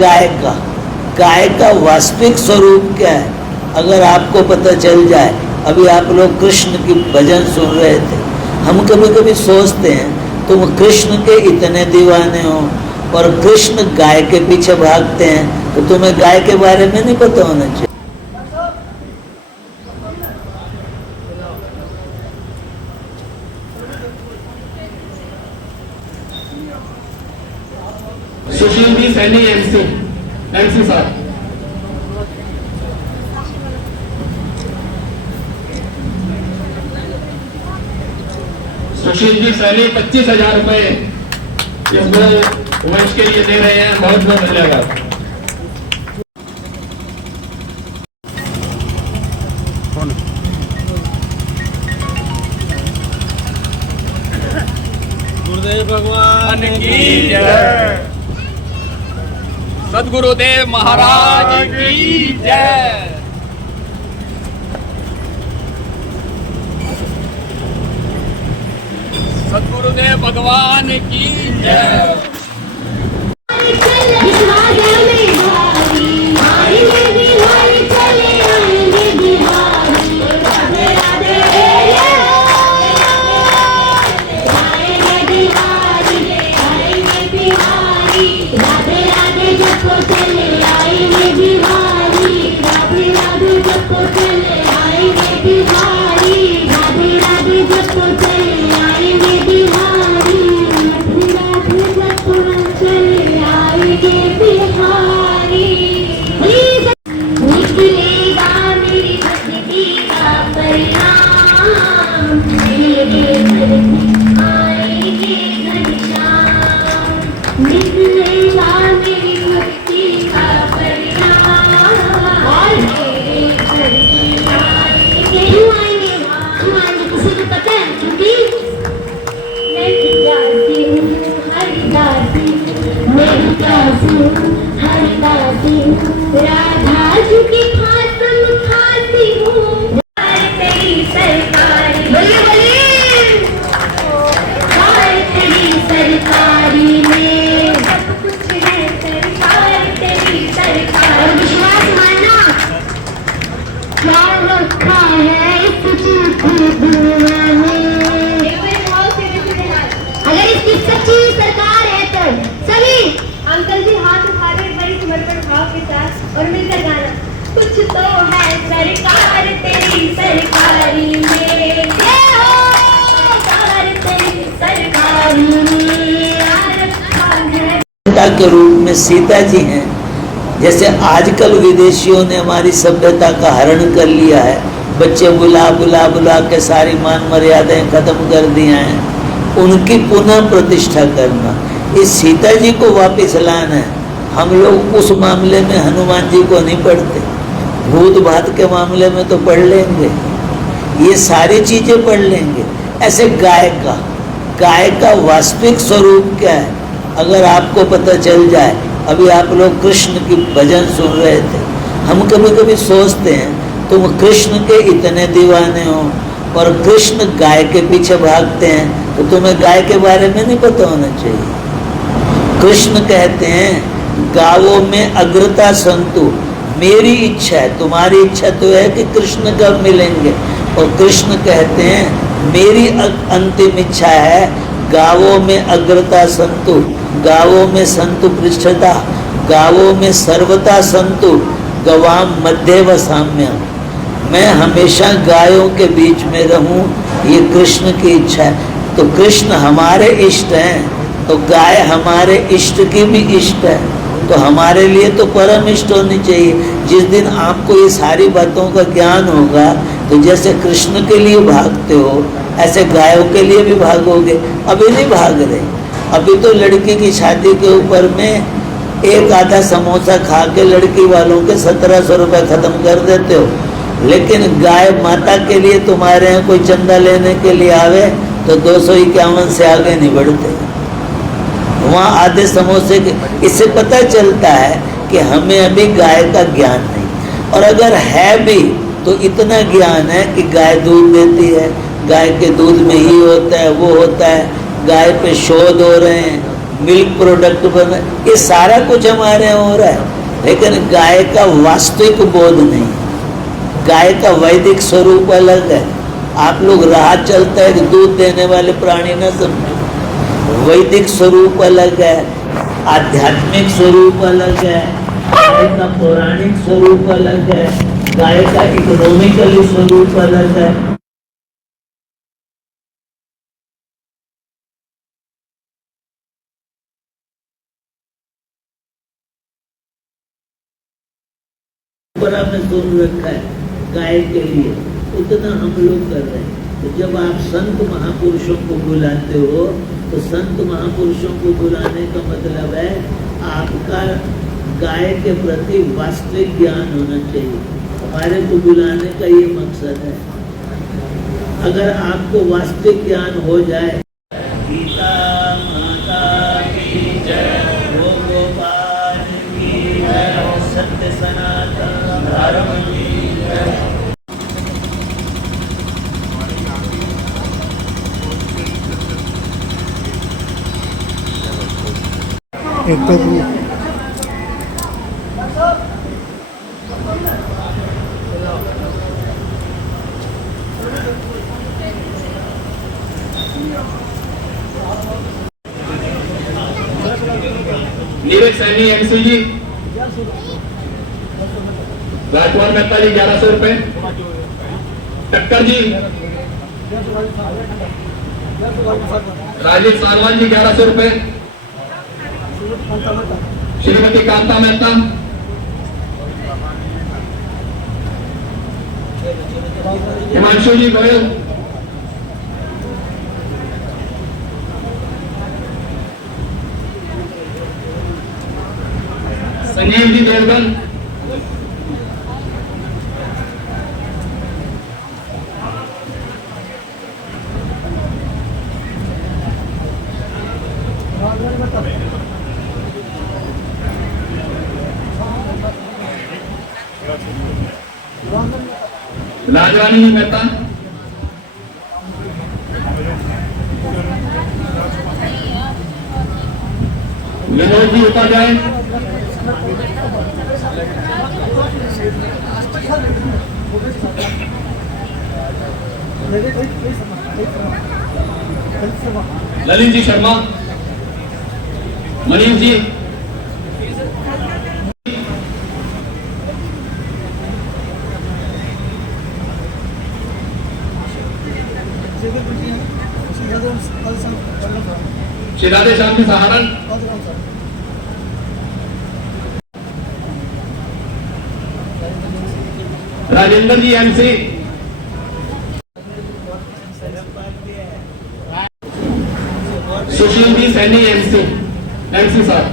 गाय का वास्तविक स्वरूप क्या है अगर आपको पता चल जाए। अभी आप लोग कृष्ण की भजन सुन रहे थे, हम कभी कभी सोचते हैं तुम कृष्ण के इतने दीवाने हो और कृष्ण गाय के पीछे भागते हैं, तो तुम्हें गाय के बारे में नहीं पता होना चाहिए। सुशील जी सैनी एमसी साहब। सुशील जी सैनी 25,000 रुपए इसमें वंश के लिए दे रहे हैं, बहुत बहुत धन्यवाद। गुरुदेव भगवान की जय, सदगुरुदेव महाराज की जय। सदगुरुदेव भगवान की जय। राधा जी की खासम खाती हूँ, तेरी सरकारी बोलिए बोलिए, तेरी सरकारी में सब कुछ है, सरकार तेरी सरकार। विश्वास मानना क्या रखा है इस दुनिया में, अगर इसकी सच्ची सरकार है तो सभी अंकल जी हाथ उठा रहे बड़ी समर्पण भाव के साथ और मिलकर गाना, कुछ तो है सरकार तेरी सरकारी में, सरकार तेरी सरकारी में के रूप में सीता जी हैं। जैसे आजकल विदेशियों ने हमारी सभ्यता का हरण कर लिया है, बच्चे बुला बुला बुला के सारी मान मर्यादाएं खत्म कर दी हैं, उनकी पुनः प्रतिष्ठा करना, इस सीता जी को वापस लाना है। हम लोग उस मामले में हनुमान जी को नहीं पढ़ते, भूत भात के मामले में तो पढ़ लेंगे, ये सारी चीजें पढ़ लेंगे। ऐसे गाय का वास्तविक स्वरूप क्या है अगर आपको पता चल जाए। अभी आप लोग कृष्ण की भजन सुन रहे थे, हम कभी कभी सोचते हैं तुम कृष्ण के इतने दीवाने हो और कृष्ण गाय के पीछे भागते हैं, तो तुम्हें गाय के बारे में नहीं पता होना चाहिए। कृष्ण कहते हैं गावों में अग्रता संतु, मेरी इच्छा है, तुम्हारी इच्छा तो है कि कृष्ण कब मिलेंगे, और कृष्ण कहते हैं मेरी अंतिम इच्छा है गावों में अग्रता संतु, गावों में संतु पृष्ठता, गावों में सर्वता संतु, गवाम मध्य व साम्य, मैं हमेशा गायों के बीच में रहूं, ये कृष्ण की इच्छा है। तो कृष्ण हमारे इष्ट हैं, तो गाय हमारे इष्ट की भी इष्ट है, तो हमारे लिए तो परम इष्ट होनी चाहिए। जिस दिन आपको ये सारी बातों का ज्ञान होगा, तो जैसे कृष्ण के लिए भागते हो ऐसे गायों के लिए भी भागोगे। अभी नहीं भाग रहे, अभी तो लड़की की शादी के ऊपर में एक आधा समोसा खा के लड़की वालों के 1700 रुपये खत्म कर देते हो, लेकिन गाय माता के लिए तुम्हारे यहाँ कोई चंदा लेने के लिए आवे तो 251 से आगे नहीं बढ़ते, वहाँ आधे समोसे के। इससे पता चलता है कि हमें अभी गाय का ज्ञान नहीं, और अगर है भी तो इतना ज्ञान है कि गाय दूध देती है, गाय के दूध में ही होता है वो होता है, गाय पे शोध हो रहे हैं, मिल्क प्रोडक्ट बन, ये सारा कुछ हमारे यहाँ हो रहा है, लेकिन गाय का वास्तविक बोध नहीं। गाय का वैदिक स्वरूप अलग है। आप लोग राह चलता है कि दूध देने वाले प्राणी न समझो। वैदिक स्वरूप अलग है, आध्यात्मिक स्वरूप अलग है, गाय का पौराणिक स्वरूप अलग है, गाय का इकोनॉमिकली स्वरूप अलग है। पर आपने सुन रखा है गाय के लिए, उतना हम लोग कर रहे हैं। तो जब आप संत महापुरुषों को बुलाते हो तो संत महापुरुषों को बुलाने का मतलब है आपका गाय के प्रति वास्तविक ज्ञान होना चाहिए। हमारे को बुलाने का ये मकसद है। अगर आपको वास्तविक ज्ञान हो जाए, गीता माता की जय, गो गोपाल की जय, सत्य सनातन धर्म की जय। नीरज सैनी एमसी जी, राजकुमार मेहता जी 1100 रुपए, टक्कर जी, राजेश सालवान जी 1100 रुपए, श्रीमती कांता मेहता, हिमांशु जी गोयल, संजीव जी देवगन, राजरानी जी मेहता, विनोद जी उपाध्याय, ललित जी शर्मा, मनीष जी, श्री राधे श्याम जी सहारण, राजेंद्र जी एमसी, सुशील जी सैनी एमसी साहब,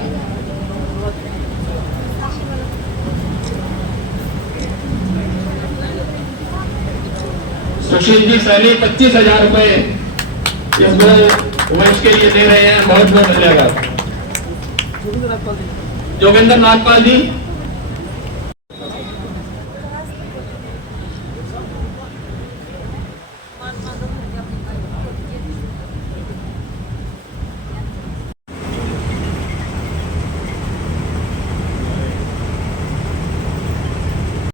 सुशील जी सैनी 25,000 रुपए इसको वंश के लिए दे रहे हैं। बहुत बहुत धन्यवाद। जोगिंदर नागपाल जी